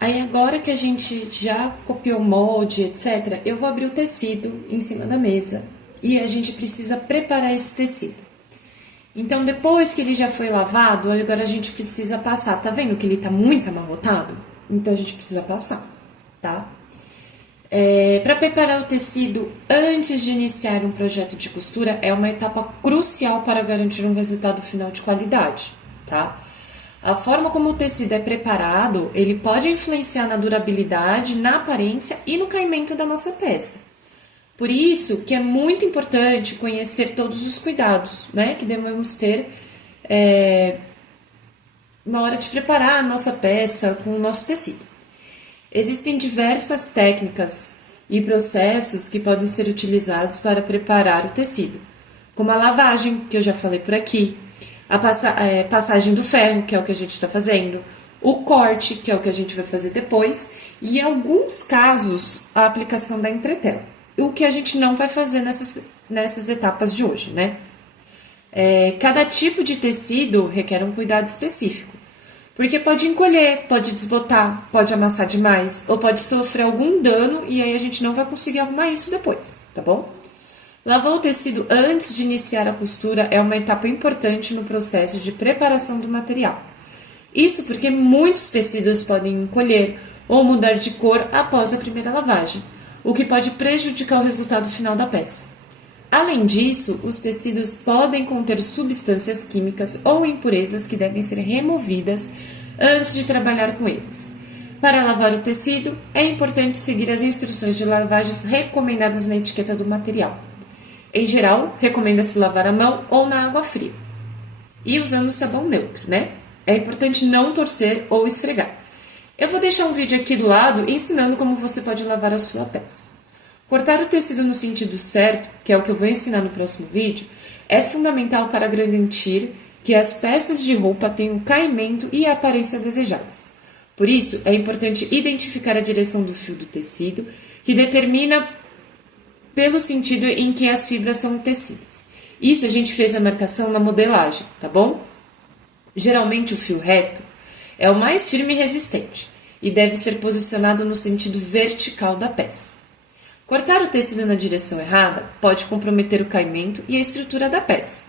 Aí agora que a gente já copiou o molde, etc., eu vou abrir o tecido em cima da mesa e a gente precisa preparar esse tecido. Então, depois que ele já foi lavado, agora a gente precisa passar. Tá vendo que ele tá muito amarrotado? Então, a gente precisa passar, tá? Para preparar o tecido antes de iniciar um projeto de costura é uma etapa crucial para garantir um resultado final de qualidade, tá? A forma como o tecido é preparado, ele pode influenciar na durabilidade, na aparência e no caimento da nossa peça. Por isso que é muito importante conhecer todos os cuidados, né, que devemos ter na hora de preparar a nossa peça com o nosso tecido. Existem diversas técnicas e processos que podem ser utilizados para preparar o tecido, como a lavagem, que eu já falei por aqui, a passagem do ferro, que é o que a gente está fazendo, o corte, que é o que a gente vai fazer depois, e em alguns casos, a aplicação da entretela. O que a gente não vai fazer nessas etapas de hoje, né? Cada tipo de tecido requer um cuidado específico, porque pode encolher, pode desbotar, pode amassar demais, ou pode sofrer algum dano e aí a gente não vai conseguir arrumar isso depois, tá bom? Lavar o tecido antes de iniciar a costura é uma etapa importante no processo de preparação do material. Isso porque muitos tecidos podem encolher ou mudar de cor após a primeira lavagem, o que pode prejudicar o resultado final da peça. Além disso, os tecidos podem conter substâncias químicas ou impurezas que devem ser removidas antes de trabalhar com eles. Para lavar o tecido, é importante seguir as instruções de lavagens recomendadas na etiqueta do material. Em geral, recomenda-se lavar a mão ou na água fria. E usando sabão neutro, né? É importante não torcer ou esfregar. Eu vou deixar um vídeo aqui do lado ensinando como você pode lavar a sua peça. Cortar o tecido no sentido certo, que é o que eu vou ensinar no próximo vídeo, é fundamental para garantir que as peças de roupa tenham o caimento e a aparência desejadas. Por isso, é importante identificar a direção do fio do tecido, que determina pelo sentido em que as fibras são tecidas. Isso a gente fez a marcação na modelagem, tá bom? Geralmente o fio reto é o mais firme e resistente e deve ser posicionado no sentido vertical da peça. Cortar o tecido na direção errada pode comprometer o caimento e a estrutura da peça,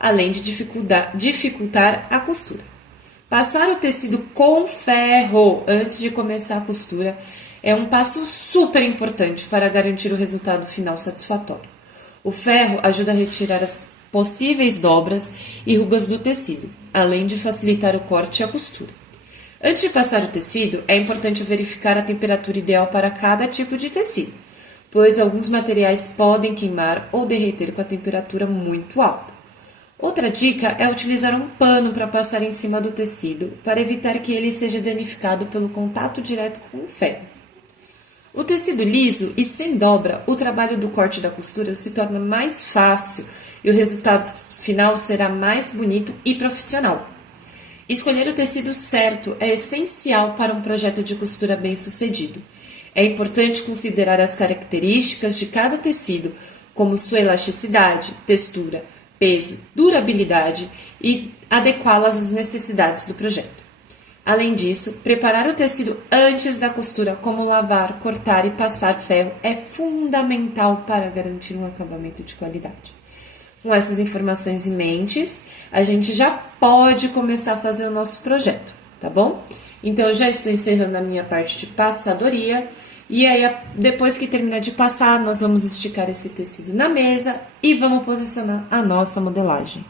além de dificultar a costura. Passar o tecido com ferro antes de começar a costura é um passo super importante para garantir o resultado final satisfatório. O ferro ajuda a retirar as possíveis dobras e rugas do tecido, além de facilitar o corte e a costura. Antes de passar o tecido, é importante verificar a temperatura ideal para cada tipo de tecido, pois alguns materiais podem queimar ou derreter com a temperatura muito alta. Outra dica é utilizar um pano para passar em cima do tecido, para evitar que ele seja danificado pelo contato direto com o ferro. O tecido liso e sem dobra, o trabalho do corte e da costura se torna mais fácil e o resultado final será mais bonito e profissional. Escolher o tecido certo é essencial para um projeto de costura bem-sucedido. É importante considerar as características de cada tecido, como sua elasticidade, textura, peso, durabilidade e adequá-las às necessidades do projeto. Além disso, preparar o tecido antes da costura, como lavar, cortar e passar ferro, é fundamental para garantir um acabamento de qualidade. Com essas informações em mente, a gente já pode começar a fazer o nosso projeto, tá bom? Então, eu já estou encerrando a minha parte de passadoria. E aí, depois que terminar de passar, nós vamos esticar esse tecido na mesa e vamos posicionar a nossa modelagem.